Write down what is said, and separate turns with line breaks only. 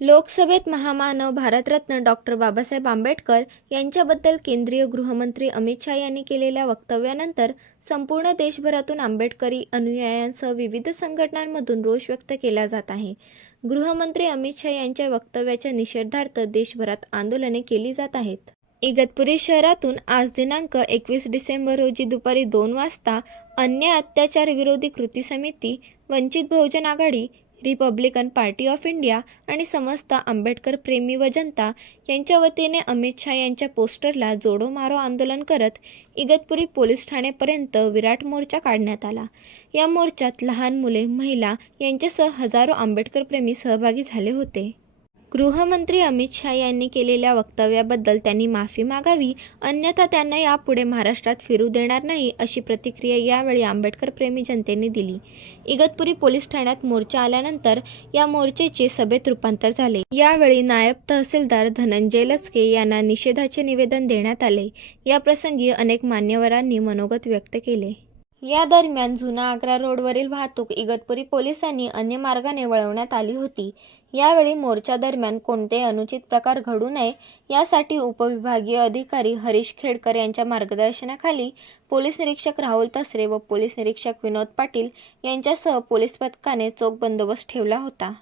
लोकसभेत महामानव भारतरत्न डॉक्टर बाबासाहेब आंबेडकर यांच्याबद्दल केंद्रीय गृहमंत्री अमित शहा यांनी केलेल्या वक्तव्यानंतर संपूर्ण देशभरातून आंबेडकरी अनुयायांसह विविध संघटनांमधून रोष व्यक्त केला जात आहे. गृहमंत्री अमित शहा यांच्या वक्तव्याच्या निषेधार्थ देशभरात आंदोलने केली जात आहेत. इगतपुरी शहरातून आज दिनांक एकवीस डिसेंबर रोजी दुपारी दोन वाजता अन्य अत्याचार विरोधी कृती समिती Vanchit Bahujan Aghadi Republican party of India आणि समस्त आंबेडकर प्रेमी व जनता यांच्या वतीने अमित शहा यांच्या पोस्टरला जोडो मारो आंदोलन करत इगतपुरी पोलीस ठाणेपर्यंत विराट मोर्चा काढण्यात आला. या मोर्चात लहान मुले महिला यांच्यासह हजारो आंबेडकर प्रेमी सहभागी झाले होते. गृहमंत्री अमित शहा यांनी केलेल्या वक्तव्याबद्दल त्यांनी माफी मागावी अन्यथा त्यांना यापुढे महाराष्ट्रात फिरू देणार नाही अशी प्रतिक्रिया यावेळी आंबेडकर प्रेमी जनतेने दिली. इगतपुरी पोलीस ठाण्यात मोर्चा आल्यानंतर या मोर्चेचे सभेत रूपांतर झाले. यावेळी नायब तहसीलदार धनंजय लस्के यांना निषेधाचे निवेदन देण्यात आले. याप्रसंगी अनेक मान्यवरांनी मनोगत व्यक्त केले. या दरम्यान जुना आग्रा रोडवरील वाहतूक इगतपुरी पोलिसांनी अन्य मार्गाने वळवण्यात आली होती. यावेळी मोर्चा दरम्यान कोणतेही अनुचित प्रकार घडू नये यासाठी उपविभागीय अधिकारी हरीश खेडकर यांच्या मार्गदर्शनाखाली पोलीस निरीक्षक राहुल तसरे व पोलीस निरीक्षक विनोद पाटील यांच्यासह पोलीस पथकाने चोख बंदोबस्त ठेवला होता.